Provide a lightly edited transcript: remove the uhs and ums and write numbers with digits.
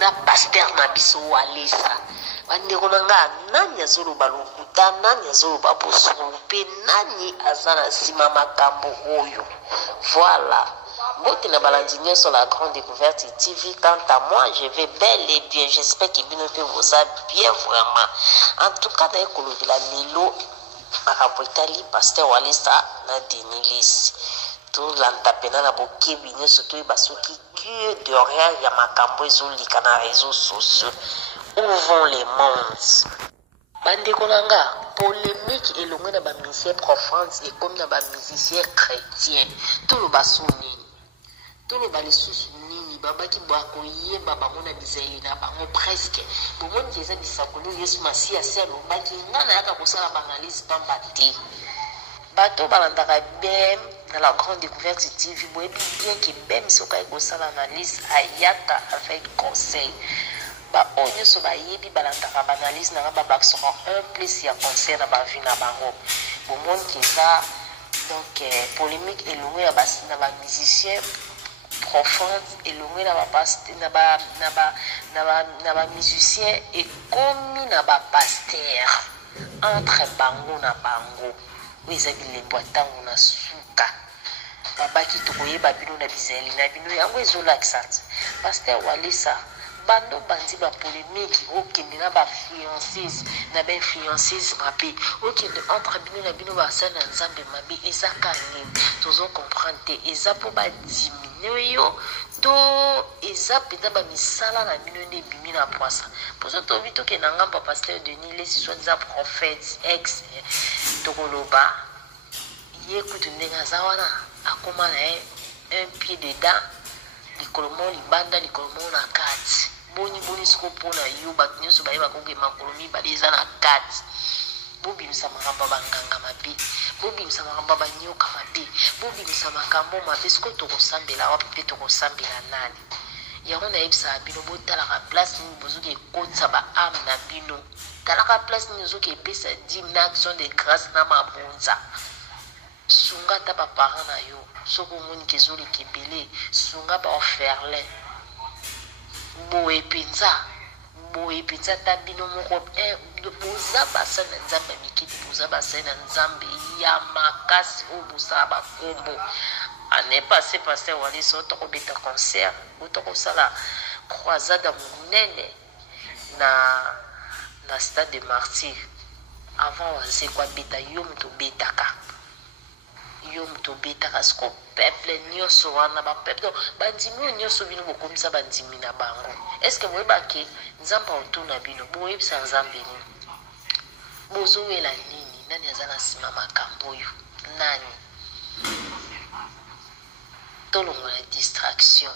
na pasteur na biso Walesa bandeko nanga nani azoloba lokuta nani azoloba bosolo pe nani azana sima makambo oyo. Voilà. Bote na balandinyo sur la grande découverte TV. Quant à moi, je vais bel et bien. J'espère que vous a bien vraiment. En tout cas, dans l'école de la Nilo, Araboitali, pasteur Walesa, na Denilis. Tout l'antapena na bokebi surtout basuki que de rien ya makambo ezolika na réseaux sociaux. Où vont les mondes? Bandeko nanga polémique elongwe na ba musicien profane et comme na ba musicien chrétien. Tout le basuni. Tout le balisusu nini babaki bako yeba bango na bizaeli na bango presque. Bomoni keza bisakolo Yesu Masia selo baki ngana yaka kosala banalise pamba te. Bato balandaka bem dans la grande découverte TV, vous bien que même si vous avez analyse ayaka avec conseil. Ba onyo so ba yebi balandaka analyse na ba bak sera un plus ya conseil na ba vie na bango. Bon monde qui ça donc polémique et loin ya bas na ba musicien profane et loin na ba pasteur na ba musicien et comme na ba pasteur entre bango na bango. Oui, ça dit les boitants na suka. Babaki tokoyeba bino na bizeli na bino yango ezolakisati. Pasteur Walesa bando bandi ba polémique okende na ba fiancés na ba fiancés mabe okende entre bino na bino ba sana nzambe mabe ezaka nini tozo comprendre eza po ba diminuer yo to eza peda ba misala na bino ne bimi na poisa pozo to bito ke na ngamba pasteur Denis les soit des prophètes ex tokoloba yekutu ndenga zawana akoma na un pied dedans likolomo libanda likolomo na kati boni sikopo na yo bato nyonso bayeba koke makolo mibale eza na kati bobimisa makambo banganga mabe bobimisa makambo banyoka mabe bobimisa makambo mabe siko tokosambela wapi mpe tokosambela nani yango nayebisa bino botalaka place nini bozoki ekotisa baame na bino talaka place nini ozoki epesa dîme na action de grâce na mabonza sunga ata baparent na yo soki omoni kezoleka ebele sunga baoferlin boye penza ta bino moko boza basa na nzambe mikili boza basa na nzambe ya makasi oyo bosala bakombo année passée pasteur Walesa otokobeta concert otokosala croisade monene na stade de Martyr avant wazekwa beta yo moto betaka siko peuple nyonso wana ba peuple bandimi nyonso bino bokomisa bandimi na bango. Est-ce que vous bake nzamba otuna bino boyebisa nzambe nini bozowela nini nani azana sima makambo oyo nani tolongo na distraction